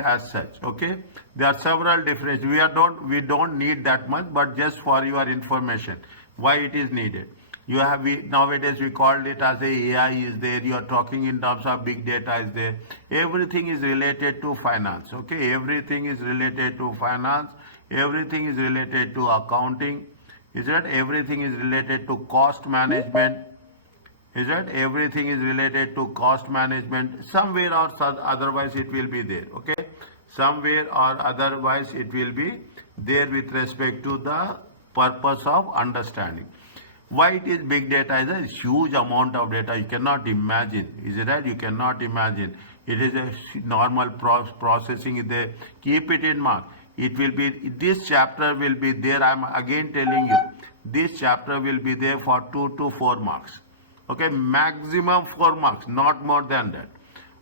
as such. Okay, there are several different. We don't need that much, but just for your information, why it is needed. Nowadays we called it as AI is there. You are talking in terms of big data is there. Everything is related to finance. Okay, everything is related to finance. Everything is related to accounting. Is that everything is related to cost management? Is that everything is related to cost management? Somewhere or otherwise it will be there. Okay, somewhere or otherwise it will be there with respect to the purpose of understanding. Why it is big data is a huge amount of data. You cannot imagine. Is it right? You cannot imagine. It is a normal processing there. Keep it in mind. It will be, this chapter will be there. I am again telling you, this chapter will be there for 2 to 4 marks. Okay, maximum 4 marks, not more than that.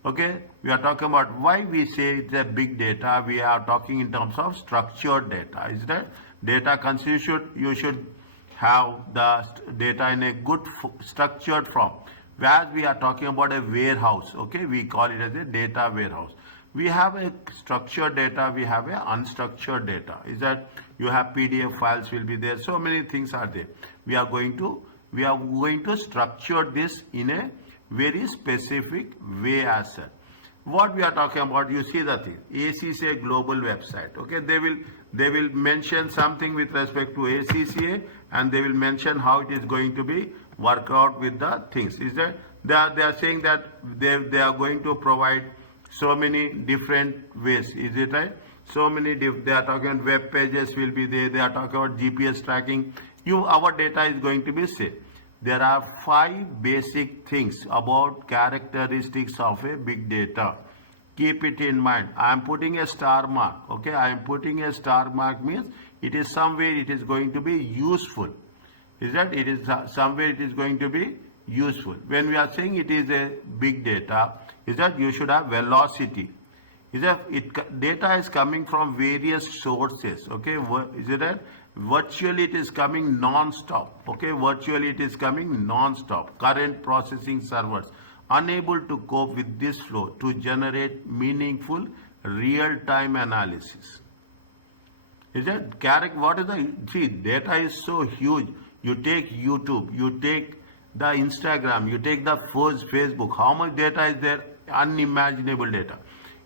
Okay, we are talking about why we say it's a big data. We are talking in terms of structured data. Is that data you should have the data in a good structured form. Whereas we are talking about a warehouse. Okay, we call it as a data warehouse. We have a structured data, we have a unstructured data. Is that you have PDF files will be there. So many things are there. We are going to structure this in a very specific way as such. What we are talking about, you see the thing. ACCA global website. Okay, they will mention something with respect to ACCA, and they will mention how it is going to be work out with the things. Is that they are saying that they are going to provide so many different ways. Is it right? So many they are talking about web pages will be there. They are talking about GPS tracking. Our data is going to be safe. There are 5 basic things about characteristics of a big data. Keep it in mind. I am putting a star mark. Okay, I am putting a star mark means it is somewhere it is going to be useful. Is that it is somewhere it is going to be useful. When we are saying it is a big data, is that you should have velocity. Is that data is coming from various sources. Okay, is it that virtually it is coming non-stop. Okay, virtually it is coming non-stop. Current processing servers unable to cope with this flow to generate meaningful real-time analysis. Is that what is the data is so huge. You take YouTube, you take the Instagram, you take the Facebook. How much data is there? Unimaginable data.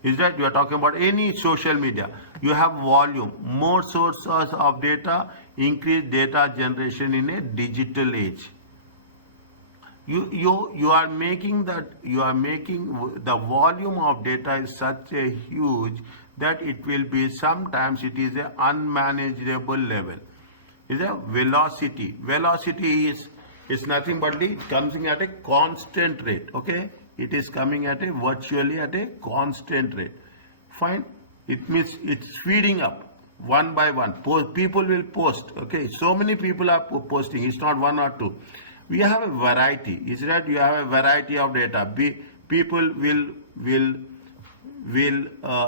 Is that you are talking about any social media? You have volume, more sources of data, increased data generation in a digital age. You are making the volume of data is such a huge that it will be sometimes it is a unmanageable level. Is a velocity. Velocity is nothing but it comes at a constant rate. Okay, it is coming at a virtually at a constant rate. Fine. It means it's speeding up one by one. People will post. Okay, so many people are posting. It's not 1 or 2. We have a variety. Is that you have a variety of data. People will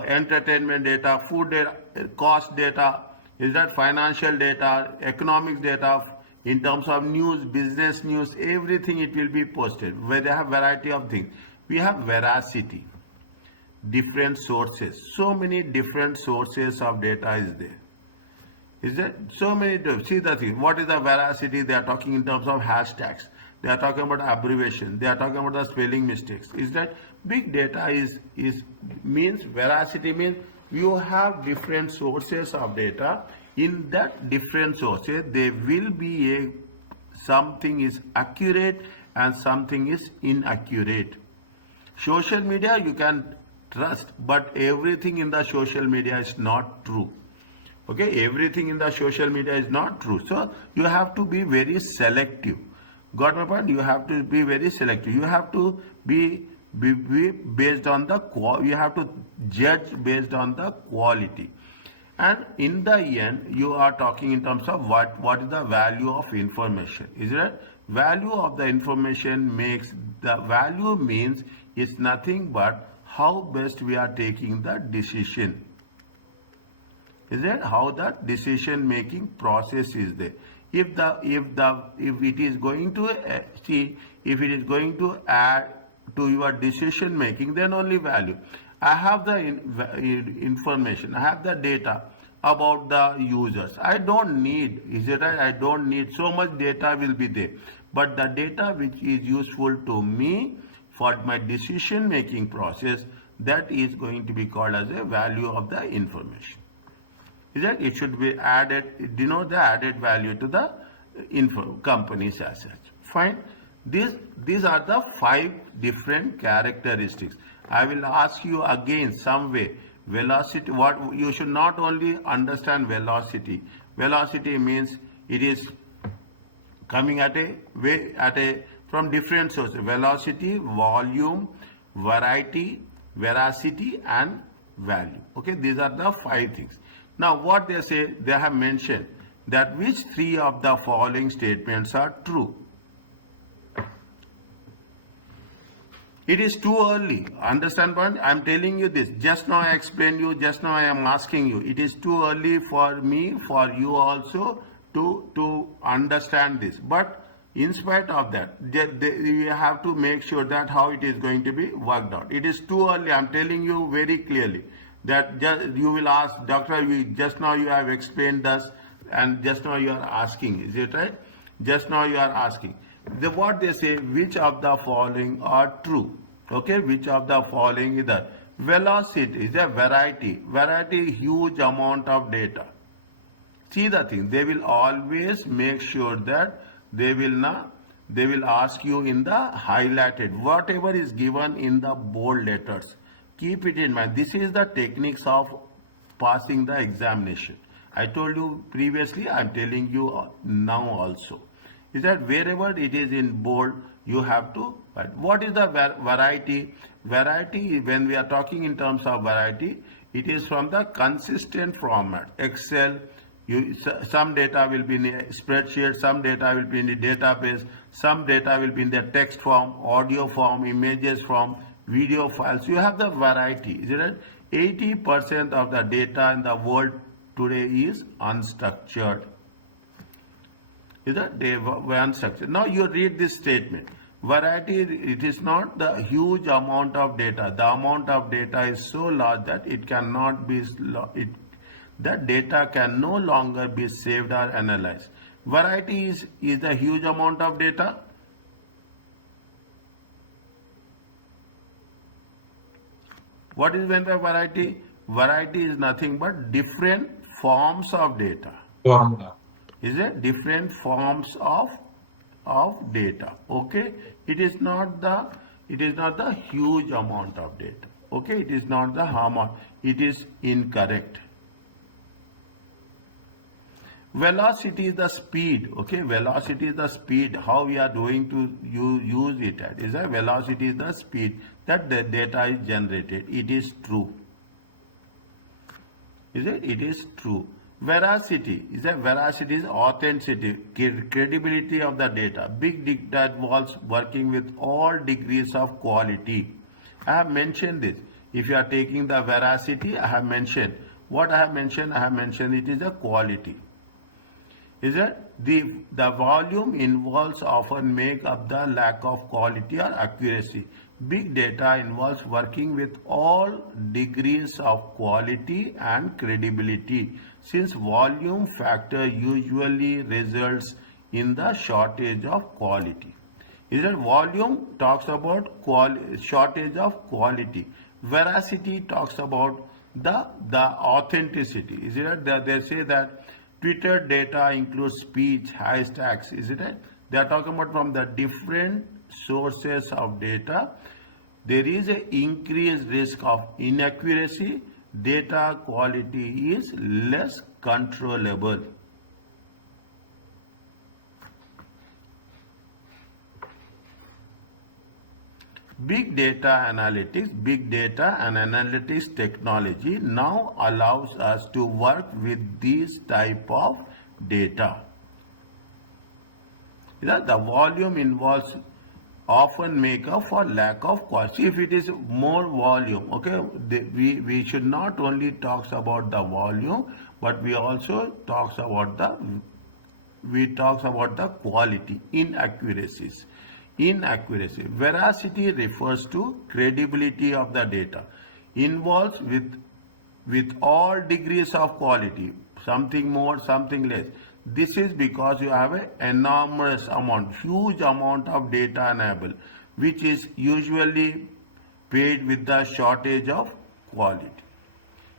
entertainment data, food data, cost data. Is that financial data, economic data, in terms of news, business news, everything it will be posted. Where they have variety of things. We have veracity, different sources. So many different sources of data is there. Is there so many? See the thing. What is the veracity? They are talking in terms of hashtags. They are talking about abbreviation. They are talking about the spelling mistakes. Is that big data means veracity means you have different sources of data. In that different sources, there will be something is accurate and something is inaccurate. Social media you can trust, but everything in the social media is not true. Okay, everything in the social media is not true. So you have to be very selective. Got my point? You have to be very selective. You have to be based on the you have to judge based on the quality. And in the end, you are talking in terms of what is the value of information. Is it? Value of the information means it's nothing but how best we are taking the decision. Is it how the decision making process is there? If it is going to if it is going to add to your decision making, then only value. I have the information, I have the data about the users. I don't need, is it right? I don't need so much data will be there. But the data which is useful to me for my decision making process, that is going to be called as a value of the information. Is that it should be added, denote the added value to the company's assets. Fine. These are the 5 different characteristics. I will ask you again some way. Velocity, what you should not only understand velocity. Velocity means it is coming at a way from different sources. Velocity, volume, variety, veracity and value. Okay, these are the 5 things. Now what they say, they have mentioned that which 3 of the following statements are true. It is too early. Understand point? I am telling you this. Just now I explained you, just now I am asking you. It is too early for me, for you also to understand this. But in spite of that, you have to make sure that how it is going to be worked out. It is too early. I am telling you very clearly that you will ask, Doctor, just now you have explained this and just now you are asking. Is it right? Just now you are asking. What they say, which of the following are true? Okay, which of the following is that? Velocity is a variety. Variety, huge amount of data. See the thing, they will always make sure that they will ask you in the highlighted, whatever is given in the bold letters. Keep it in mind. This is the techniques of passing the examination. I told you previously, I am telling you now also. Is that wherever it is in bold, you have to write. What is the variety? Variety, when we are talking in terms of variety, it is from the consistent format. Excel, some data will be in a spreadsheet, some data will be in the database, some data will be in the text form, audio form, images form, video files. You have the variety. Is it right? 80% of the data in the world today is unstructured. Is that they were unstructured? Now you read this statement. Variety, it is not the huge amount of data. The amount of data is so large that it cannot be, that data can no longer be saved or analyzed. Variety is a huge amount of data. What is meant by variety? Variety is nothing but different forms of data. Is it different forms of data? Okay, it is not the huge amount of data. Okay, it is not the amount. It is incorrect. Velocity is the speed. Okay, velocity is the speed. How we are going to use it at is a velocity is the speed that the data is generated. It is true. Is it? It is true. Veracity is authenticity, credibility of the data. Big data involves working with all degrees of quality. I have mentioned this. If you are taking the veracity, I have mentioned. What I have mentioned? I have mentioned it is a quality. Is it? The volume involves often make up the lack of quality or accuracy. Big data involves working with all degrees of quality and credibility, since volume factor usually results in the shortage of quality. Is that volume talks about shortage of quality. Veracity talks about the authenticity. Is it? They say that Twitter data includes speech, hashtags. Is it? They are talking about from the different sources of data. There is an increased risk of inaccuracy. Data quality is less controllable. Big data analytics, big data and analytics technology now allows us to work with these type of data. The volume involves often make up for lack of quality. If it is more volume, okay, we should not only talk about the volume, but we also talks about the quality, inaccuracies. Inaccuracy. Veracity refers to credibility of the data. involves with all degrees of quality, something more, something less. This is because you have an enormous amount, huge amount of data enabled, which is usually paid with the shortage of quality.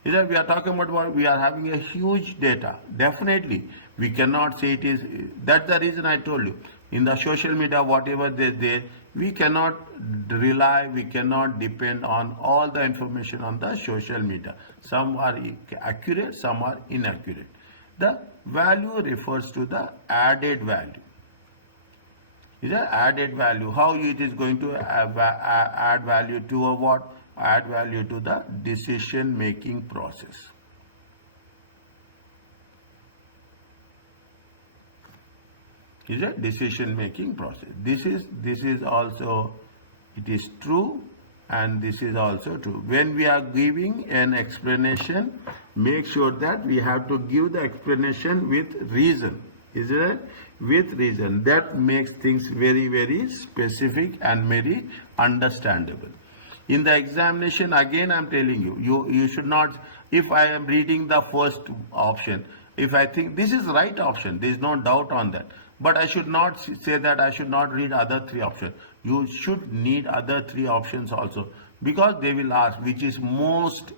Either we are talking about what we are having a huge data. Definitely, we cannot say it is. That's the reason I told you. In the social media, whatever they there, we cannot rely, we cannot depend on all the information on the social media. Some are accurate, some are inaccurate. The value refers to the added value. Is the added value. How it is going to add value to a what? Add value to the decision making process. Is a decision making process. This is also, it is true, and this is also true. When we are giving an explanation, make sure that we have to give the explanation with reason. Is it? With reason. That makes things very, very specific and very understandable. In the examination, again I am telling you, you should not, if I am reading the first option, if I think this is right option, there is no doubt on that. But I should not say that I should not read other three options. You should need other three options also, because they will ask which is most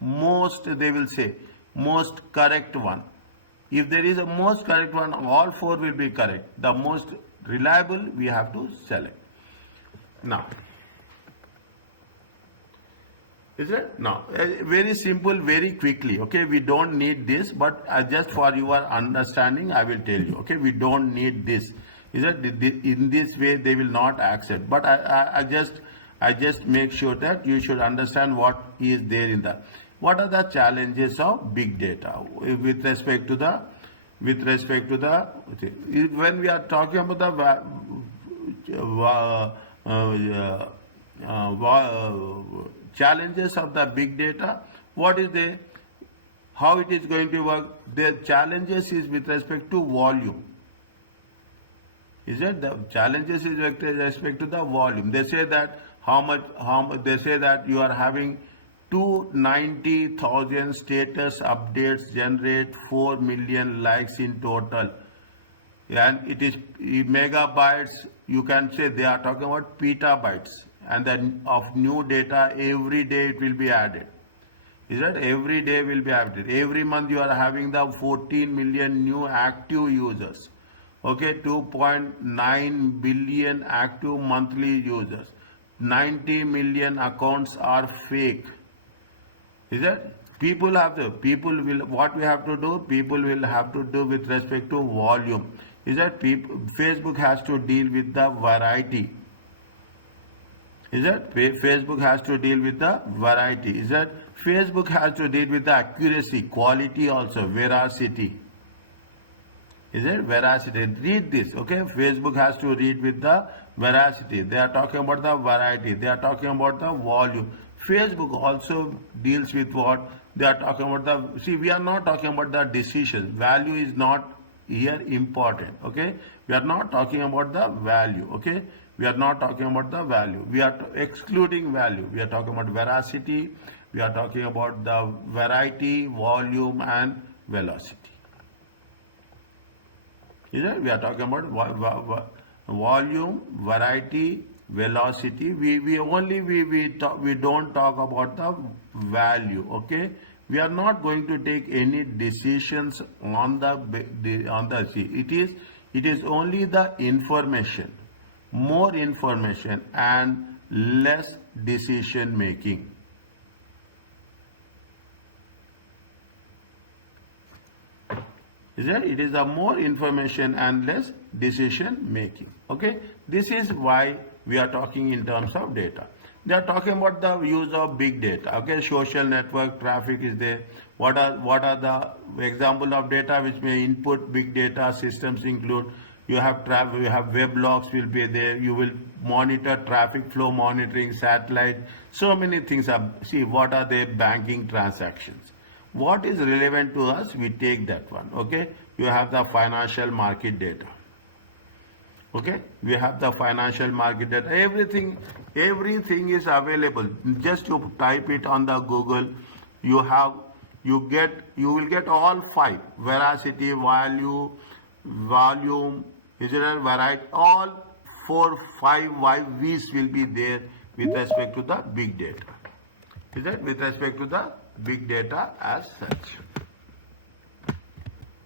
they will say most correct one. If there is a most correct one, all four will be correct. The most reliable we have to select. Now, is it? Now, very simple, very quickly. Okay, we don't need this, but just for your understanding, I will tell you. Okay, we don't need this. Is it? In this way, they will not accept. But I just make sure that you should understand what is there in that. What are the challenges of big data with respect to the when we are talking about the challenges of the big data, what is the how it is going to work? The challenges is with respect to volume. Is it? The challenges is with respect to the volume. They say that how much they say that you are having 290,000 status updates generate 4 million likes in total, and it is megabytes. You can say they are talking about petabytes, and then of new data every day it will be added. Is that every day will be added? Every month you are having the 14 million new active users. Okay, 2.9 billion active monthly users. 90 million accounts are fake. Is that? What we have to do? People will have to do with respect to volume. Is that? Facebook has to deal with the variety. Is that? Facebook has to deal with the variety. Is that? Facebook has to deal with the accuracy, quality also, veracity. Is it? Veracity. Read this, okay? Facebook has to read with the veracity. They are talking about the variety. They are talking about the volume. Facebook also deals with what? They are talking about the, see, we are not talking about the decision. Value is not here important, okay? We are not talking about the value, okay? We are not talking about the value. We are excluding value. We are talking about veracity. We are talking about the variety, volume, and velocity. Is it? We are talking about volume, variety, velocity. We don't talk about the value. Okay, we are not going to take any decisions on the see. It is only the information, more information and less decision making. Is that? It is a more information and less decision making. Okay, this is why we are talking in terms of data. They are talking about the use of big data. Okay, social network traffic is there. What are the example of data which may input big data systems include? You have weblogs will be there. You will monitor traffic flow monitoring, satellite. So many things are. See, what are the banking transactions? What is relevant to us, we take that one. Okay, you have the financial market data. Okay, we have the financial market data. Everything is available. Just you type it on the Google, you have, you will get all five: veracity, value, volume, is it a variety? All four, five V's will be there with respect to the big data. Is that with respect to the big data as such?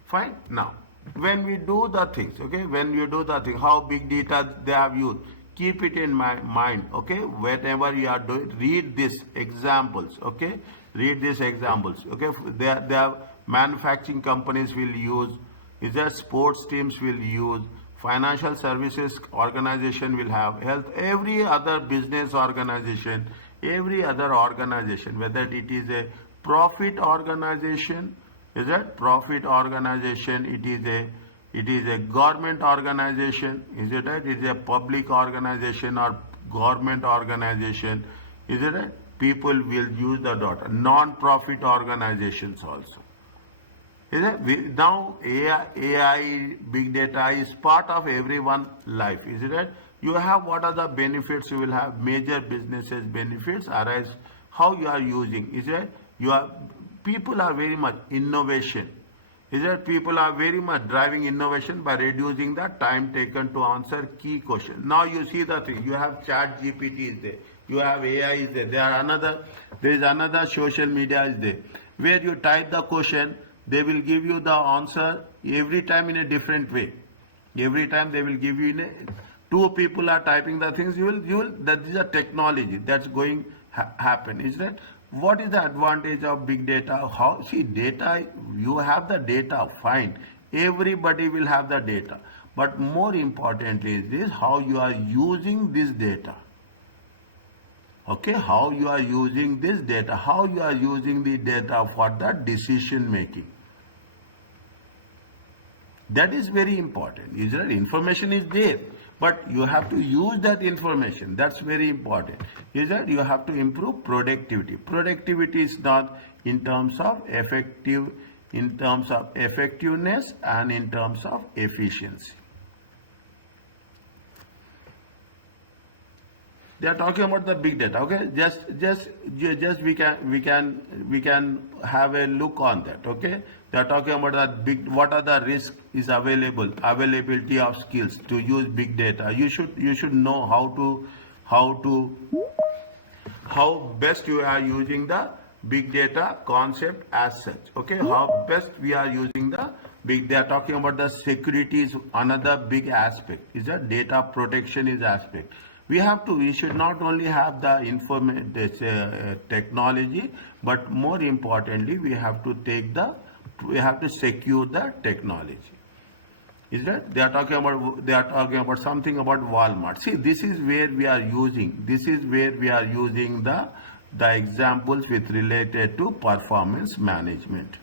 Fine. Now, when we do the things, okay, when you do the thing, how big data they have used, keep it in my mind, okay, whatever you are doing, read these examples, okay, read these examples, okay, they are manufacturing companies will use, is there sports teams will use, financial services organization will have, health, every other business organization, whether it is a profit organization, is it profit organization, it is a government organization, is it right? It is a public organization or government organization, is it right? People will use the data. Non-profit organizations also. Is it? Now AI, big data is part of everyone's life, is it right? You have, what are the benefits you will have? Major businesses benefits arise how you are using, is it? You are, people are very much innovation. Is that people are very much driving innovation by reducing the time taken to answer key questions. Now you see the thing, you have chat GPT is there, you have AI is there, there is another social media is there, where you type the question, they will give you the answer every time in a different way. Every time they will give you in a, two people are typing the things, you will, that is a technology that's going happen, is that? What is the advantage of big data? How, see, data, you have the data, fine. Everybody will have the data. But more importantly is this, how you are using this data. Okay, how you are using this data, how you are using the data for the decision making. That is very important. Is there information is there, but you have to use that information. That's very important. Is that you have to improve productivity. Productivity is not in terms of effective, in terms of effectiveness and in terms of efficiency. They are talking about the big data. Okay, just we can have a look on that. Okay, they are talking about that big. What are the risks is availability of skills to use big data. You should know how best you are using the big data concept as such. Okay, how best we are using the big. They are talking about the security is another big aspect. Is that data protection is aspect. We should not only have the technology, but more importantly, we have to secure the technology. Is that they are talking about something about Walmart. See, this is where we are using the examples with related to performance management.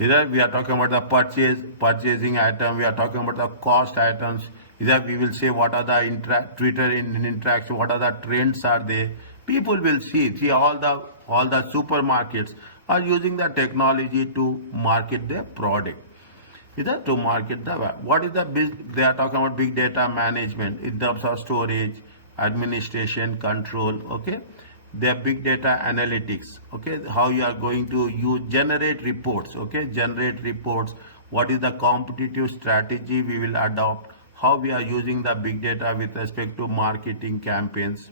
Either we are talking about the purchasing item, we are talking about the cost items. Either we will say what are the Twitter in interaction, what are the trends are there. People will see all the supermarkets are using the technology to market their product. Either to market the what is the they are talking about big data management in terms of storage, administration, control. Okay. Their big data analytics, okay, how you are going to generate reports, okay, what is the competitive strategy we will adopt, how we are using the big data with respect to marketing campaigns.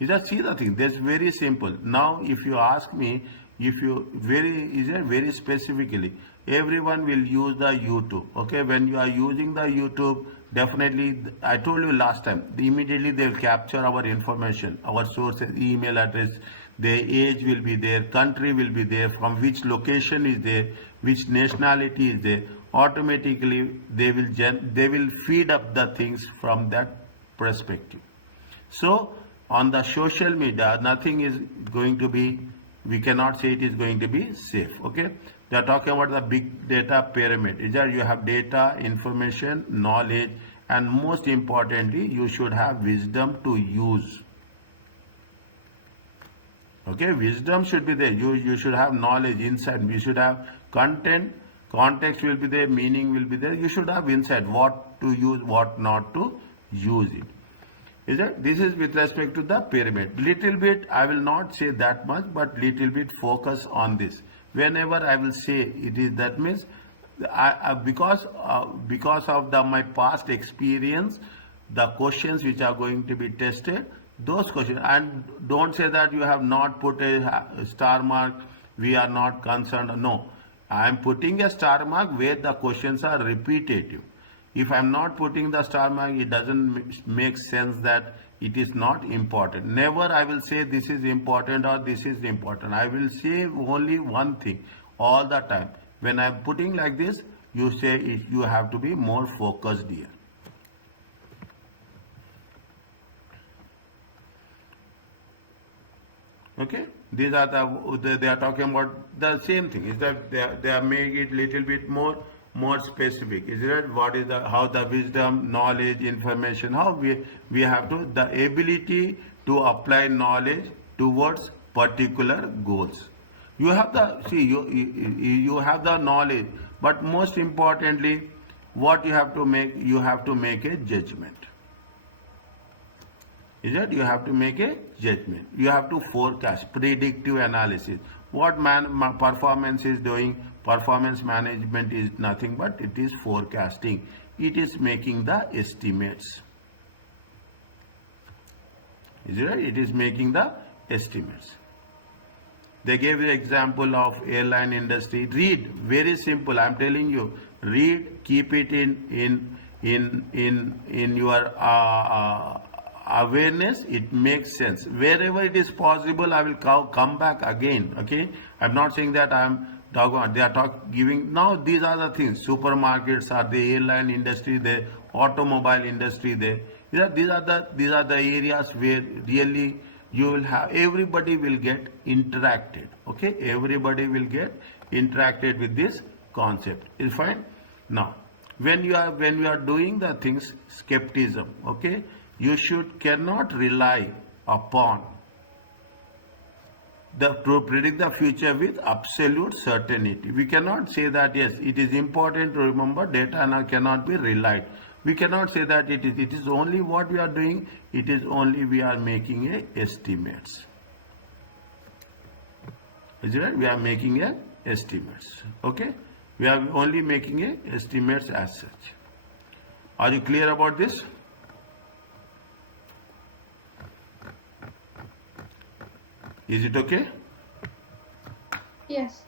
You just see the thing, that's very simple. Now if you ask me, very specifically, everyone will use the YouTube. Okay, when you are using the YouTube, definitely, I told you last time, immediately they will capture our information, our sources, email address, their age will be there, country will be there, from which location is there, which nationality is there. Automatically, they will feed up the things from that perspective. So on the social media, nothing is going to be, we cannot say it is going to be safe. Okay, they are talking about the big data pyramid. Is that you have data, information, knowledge, and most importantly, you should have wisdom to use. Okay, wisdom should be there. You should have knowledge, insight. You should have content Context will be there, meaning will be there. You should have insight what to use, what not to use it. Is it? This is with respect to the pyramid. Little bit, I will not say that much, but little bit focus on this. Whenever I will say it is, that means because of my past experience, the questions which are going to be tested, those questions, and don't say that you have not put a star mark, we are not concerned. No, I am putting a star mark where the questions are repetitive. If I am not putting the star mark, it doesn't make sense that it is not important. Never I will say this is important or this is important. I will say only one thing all the time. When I am putting like this, you say you have to be more focused here. Okay, these are they are talking about the same thing. Is that they are making it little bit more specific. Is it? What is how the wisdom, knowledge, information, how we have to, the ability to apply knowledge towards particular goals. You have the, see, you have the knowledge, but most importantly, what you have to make a judgment. Is it? You have to make a judgment. You have to forecast, predictive analysis. What performance is doing, performance management is nothing but it is forecasting. It is making the estimates. Is it right? It is making the estimates. They gave the example of airline industry. Read, very simple. I am telling you. Read, keep it in your awareness. It makes sense. Wherever it is possible, I will come back again. Okay, I'm not saying that I'm talking about, they are giving now. These are the things. Supermarkets are the airline industry, the automobile industry. These are the areas where really you will have, everybody will get interacted. Okay, everybody will get interacted with this concept. Is fine. Now, when you are doing the things, skepticism. Okay, you cannot rely upon to predict the future with absolute certainty. We cannot say that yes, it is important to remember data cannot be relied. We cannot say that it is only what we are doing. It is only we are making estimates. Is it right? We are making estimates. Okay, we are only making estimates as such. Are you clear about this? Is it okay? Yes.